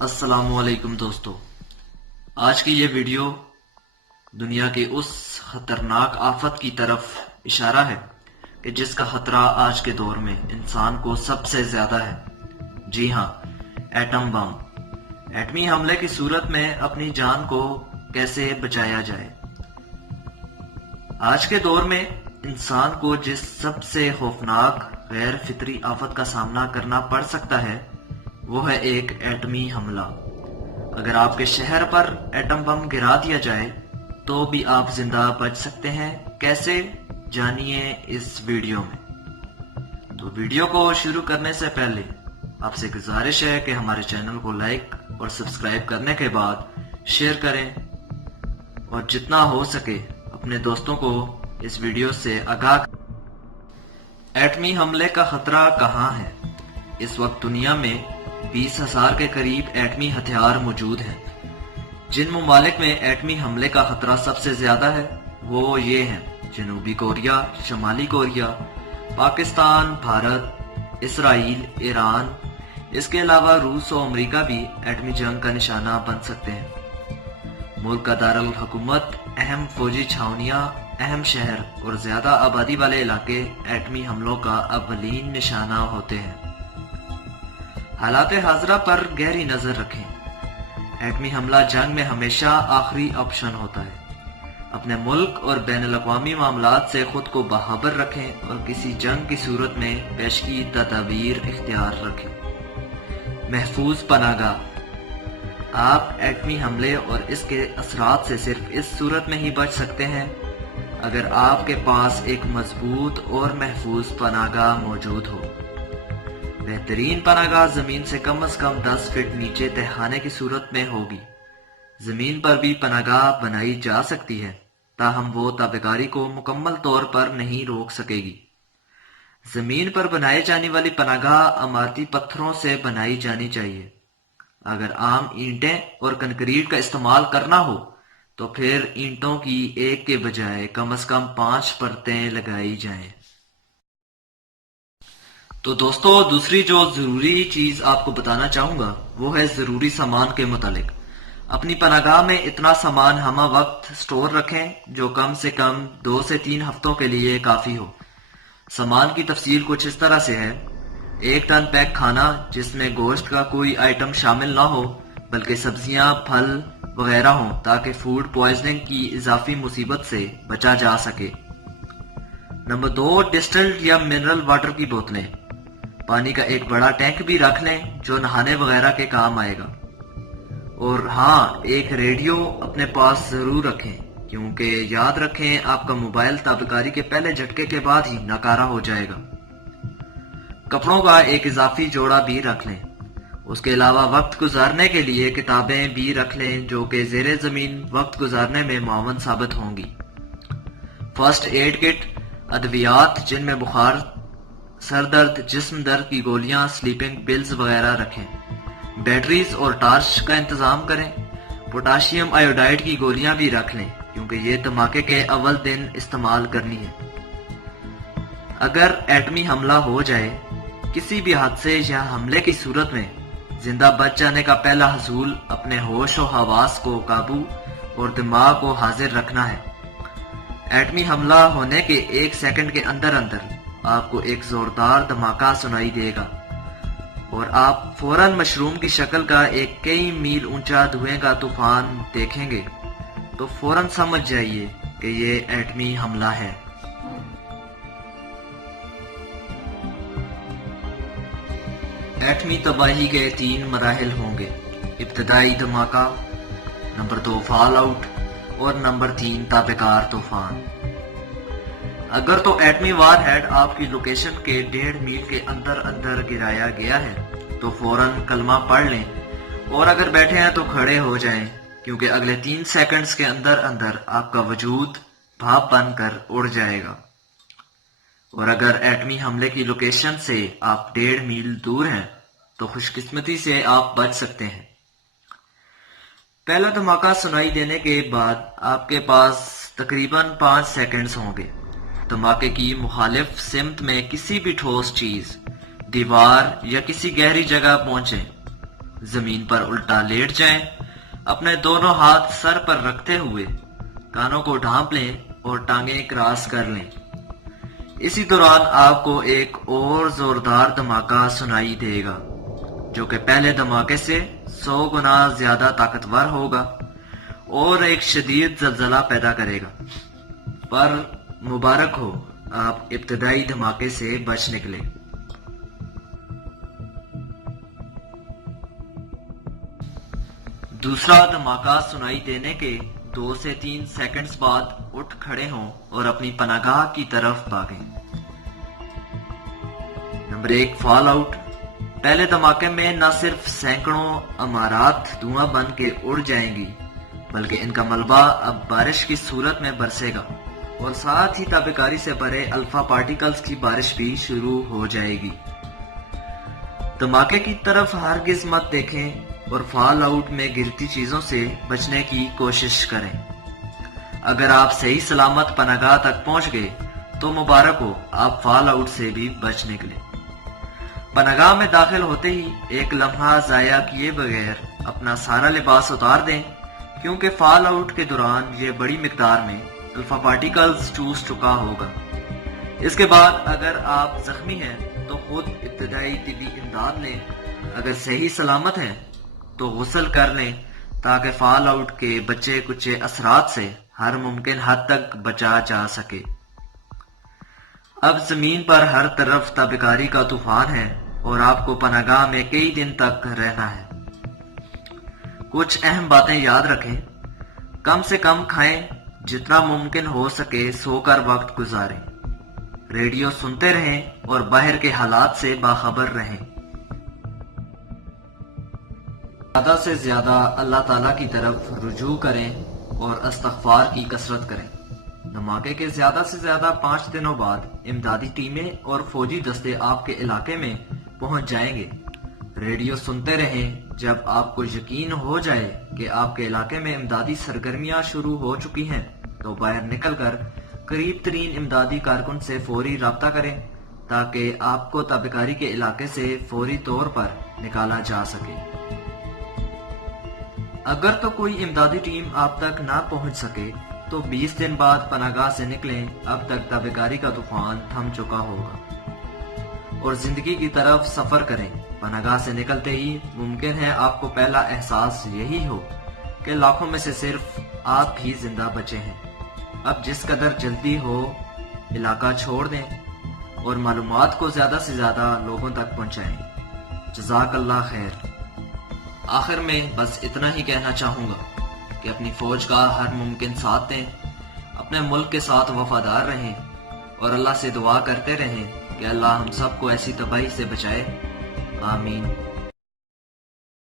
السلام علیکم دوستو، آج کی یہ ویڈیو دنیا کی اس خطرناک آفت کی طرف اشارہ ہے کہ جس کا خطرہ آج کے دور میں انسان کو سب سے زیادہ ہے۔ جی ہاں، ایٹم بم۔ ایٹمی حملے کی صورت میں اپنی جان کو کیسے بچایا جائے۔ آج کے دور میں انسان کو جس سب سے خوفناک غیر فطری آفت کا سامنا کرنا پڑ سکتا ہے وہ ہے ایک ایٹمی حملہ۔ اگر آپ کے شہر پر ایٹم بم گرا دیا جائے تو بھی آپ زندہ بچ سکتے ہیں۔ کیسے؟ جانیے اس ویڈیو میں۔ تو ویڈیو کو شروع کرنے سے پہلے آپ سے گزارش ہے کہ ہمارے چینل کو لائک اور سبسکرائب کرنے کے بعد شیئر کریں اور جتنا ہو سکے اپنے دوستوں کو اس ویڈیو سے آگاہ کریں۔ ایٹمی حملے کا خطرہ کہاں ہے؟ اس وقت دنیا میں 20,000 کے قریب ایٹمی ہتھیار موجود ہیں۔ جن ممالک میں ایٹمی حملے کا خطرہ سب سے زیادہ ہے وہ یہ ہیں: جنوبی کوریا، شمالی کوریا، پاکستان، بھارت، اسرائیل، ایران۔ اس کے علاوہ روس و امریکہ بھی ایٹمی جنگ کا نشانہ بن سکتے ہیں۔ ملک کا دارالحکومت، اہم فوجی چھاؤنیاں، اہم شہر اور زیادہ آبادی والے علاقے ایٹمی حملوں کا اولین نشانہ ہوتے ہیں۔ حالات حاضرہ پر گہری نظر رکھیں۔ ایٹمی حملہ جنگ میں ہمیشہ آخری آپشن ہوتا ہے۔ اپنے ملک اور بین الاقوامی معاملات سے خود کو باخبر رکھیں اور کسی جنگ کی صورت میں پیشگی تدابیر اختیار رکھیں۔ محفوظ پناہ گاہ۔ آپ ایٹمی حملے اور اس کے اثرات سے صرف اس صورت میں ہی بچ سکتے ہیں اگر آپ کے پاس ایک مضبوط اور محفوظ پناہ گاہ موجود ہو۔ بہترین پناہ گاہ زمین سے کم از کم 10 فٹ نیچے تہخانے کی صورت میں ہوگی۔ زمین پر بھی پناہ گاہ بنائی جا سکتی ہے، تاہم وہ تابعکاری کو مکمل طور پر نہیں روک سکے گی۔ زمین پر بنائی جانے والی پناہ گاہ عمارتی پتھروں سے بنائی جانی چاہیے۔ اگر عام اینٹیں اور کنکریٹ کا استعمال کرنا ہو تو پھر اینٹوں کی ایک کے بجائے کم از کم 5 پرتیں لگائی جائیں۔ تو دوستو، دوسری جو ضروری چیز آپ کو بتانا چاہوں گا وہ ہے ضروری سامان کے متعلق۔ اپنی پناہ گاہ میں اتنا سامان ہمہ وقت سٹور رکھیں جو کم سے کم 2 سے 3 ہفتوں کے لیے کافی ہو۔ سامان کی تفصیل کچھ اس طرح سے ہے: 1 ٹن پیک کھانا جس میں گوشت کا کوئی آئٹم شامل نہ ہو بلکہ سبزیاں، پھل وغیرہ ہوں تاکہ فوڈ پوائزننگ کی اضافی مصیبت سے بچا جا سکے۔ نمبر 2، ڈسٹلڈ یا منرل واٹر کی بوتلیں۔ پانی کا ایک بڑا ٹینک بھی رکھ لیں جو نہانے وغیرہ کے کام آئے گا۔ اور ہاں، ایک ریڈیو اپنے پاس ضرور رکھیں کیونکہ یاد رکھیں آپ کا موبائل تابعکاری کے پہلے جھٹکے کے بعد ہی ناکارہ ہو جائے گا۔ کپڑوں کا ایک اضافی جوڑا بھی رکھ لیں۔ اس کے علاوہ وقت گزارنے کے لیے کتابیں بھی رکھ لیں جو کہ زیر زمین وقت گزارنے میں معاون ثابت ہوں گی۔ فرسٹ ایڈ کٹ، ادویات جن میں بخار، سر درد، جسم درد کی گولیاں، سلیپنگ پلز وغیرہ رکھیں۔ بیٹریز اور ٹارچ کا انتظام کریں۔ پوٹاشیم آیوڈائڈ کی گولیاں بھی رکھ لیں کیونکہ یہ دھماکے کے اول دن استعمال کرنی ہے۔ اگر ایٹمی حملہ ہو جائے، کسی بھی حادثے یا حملے کی صورت میں زندہ بچ جانے کا پہلا حصول اپنے ہوش و حواس کو قابو اور دماغ کو حاضر رکھنا ہے۔ ایٹمی حملہ ہونے کے 1 سیکنڈ کے اندر اندر آپ کو ایک زوردار دھماکہ سنائی دے گا اور آپ فوراً مشروم کی شکل کا ایک کئی میل اونچا دھوئیں کا طوفان دیکھیں گے تو فوراً سمجھ جائیے کہ یہ ایٹمی حملہ ہے۔ ایٹمی تباہی کے 3 مراحل ہوں گے: ابتدائی دھماکہ، نمبر 2 فال آؤٹ اور نمبر 3 تابعکار طوفان۔ اگر تو ایٹمی وار ہیڈ آپ کی لوکیشن کے 1.5 میل کے اندر اندر گرایا گیا ہے تو فوراً کلمہ پڑھ لیں، اور اگر بیٹھے ہیں تو کھڑے ہو جائیں کیونکہ اگلے 3 سیکنڈز کے اندر اندر آپ کا وجود بھاپ بن کر اڑ جائے گا۔ اور اگر ایٹمی حملے کی لوکیشن سے آپ 1.5 میل دور ہیں تو خوش قسمتی سے آپ بچ سکتے ہیں۔ پہلا دھماکہ سنائی دینے کے بعد آپ کے پاس تقریباً 5 سیکنڈز ہوں گے۔ دھماکے کی مخالف سمت میں کسی بھی ٹھوس چیز، دیوار یا کسی گہری جگہ پہنچیں۔ زمین پر الٹا لیٹ جائیں، اپنے دونوں ہاتھ سر پر رکھتے ہوئے کانوں کو ڈھانپ لیں اور ٹانگیں کراس کر لیں۔ اسی دوران آپ کو ایک اور زوردار دھماکہ سنائی دے گا جو کہ پہلے دھماکے سے 100 گنا زیادہ طاقتور ہوگا اور ایک شدید زلزلہ پیدا کرے گا۔ پر مبارک ہو، آپ ابتدائی دھماکے سے بچ نکلے۔ دوسرا دھماکہ سنائی دینے کے 2 سے 3 سیکنڈز بعد اٹھ کھڑے ہوں اور اپنی پناہ گاہ کی طرف بھاگیں۔ Number 1، fall out. پہلے دھماکے میں نہ صرف سینکڑوں عمارات دھواں بن کے اڑ جائیں گی بلکہ ان کا ملبہ اب بارش کی صورت میں برسے گا اور ساتھ ہی تابع کاری سے بھرے الفا پارٹیکلز کی بارش بھی شروع ہو جائے گی۔ دھماکے کی طرف ہرگز مت دیکھیں اور فال آؤٹ میں گرتی چیزوں سے بچنے کی کوشش کریں۔ اگر آپ صحیح سلامت پناہ گاہ تک پہنچ گئے تو مبارک ہو، آپ فال آؤٹ سے بھی بچ نکلے۔ پناہ گاہ میں داخل ہوتے ہی ایک لمحہ ضائع کیے بغیر اپنا سارا لباس اتار دیں، کیونکہ فال آؤٹ کے دوران یہ بڑی مقدار میں الفا پارٹیکلز چوس چکا ہوگا۔ اس کے بعد اگر آپ زخمی ہیں تو خود ابتدائی طبی امداد لیں، اگر صحیح سلامت ہیں تو غسل کر لیں تاکہ فال آؤٹ کے بچے کچے اثرات سے ہر ممکن حد تک بچا جا سکے۔ اب زمین پر ہر طرف تابع کاری کا طوفان ہے اور آپ کو پناہ گاہ میں کئی دن تک رہنا ہے۔ کچھ اہم باتیں یاد رکھیں۔ کم سے کم کھائیں، جتنا ممکن ہو سکے سو کر وقت گزاریں۔ ریڈیو سنتے رہیں اور باہر کے حالات سے باخبر رہیں۔ زیادہ سے زیادہ اللہ تعالیٰ کی طرف رجوع کریں اور استغفار کی کثرت کریں۔ دھماکے کے زیادہ سے زیادہ 5 دنوں بعد امدادی ٹیمیں اور فوجی دستے آپ کے علاقے میں پہنچ جائیں گے۔ ریڈیو سنتے رہیں۔ جب آپ کو یقین ہو جائے کہ آپ کے علاقے میں امدادی سرگرمیاں شروع ہو چکی ہیں تو باہر نکل کر قریب ترین امدادی کارکن سے فوری رابطہ کریں تاکہ آپ کو تابع کاری کے علاقے سے فوری طور پر نکالا جا سکے۔ اگر تو کوئی امدادی ٹیم آپ تک نہ پہنچ سکے تو 20 دن بعد پناہ گاہ سے نکلیں، اب تک تابع کاری کا طوفان تھم چکا ہوگا، اور زندگی کی طرف سفر کریں۔ پناہ گاہ سے نکلتے ہی ممکن ہے آپ کو پہلا احساس یہی ہو کہ لاکھوں میں سے صرف آپ ہی زندہ بچے ہیں۔ اب جس قدر جلدی ہو علاقہ چھوڑ دیں اور معلومات کو زیادہ سے زیادہ لوگوں تک پہنچائیں۔ جزاک اللہ خیر۔ آخر میں بس اتنا ہی کہنا چاہوں گا کہ اپنی فوج کا ہر ممکن ساتھ دیں، اپنے ملک کے ساتھ وفادار رہیں اور اللہ سے دعا کرتے رہیں کہ اللہ ہم سب کو ایسی تباہی سے بچائے۔ آمین۔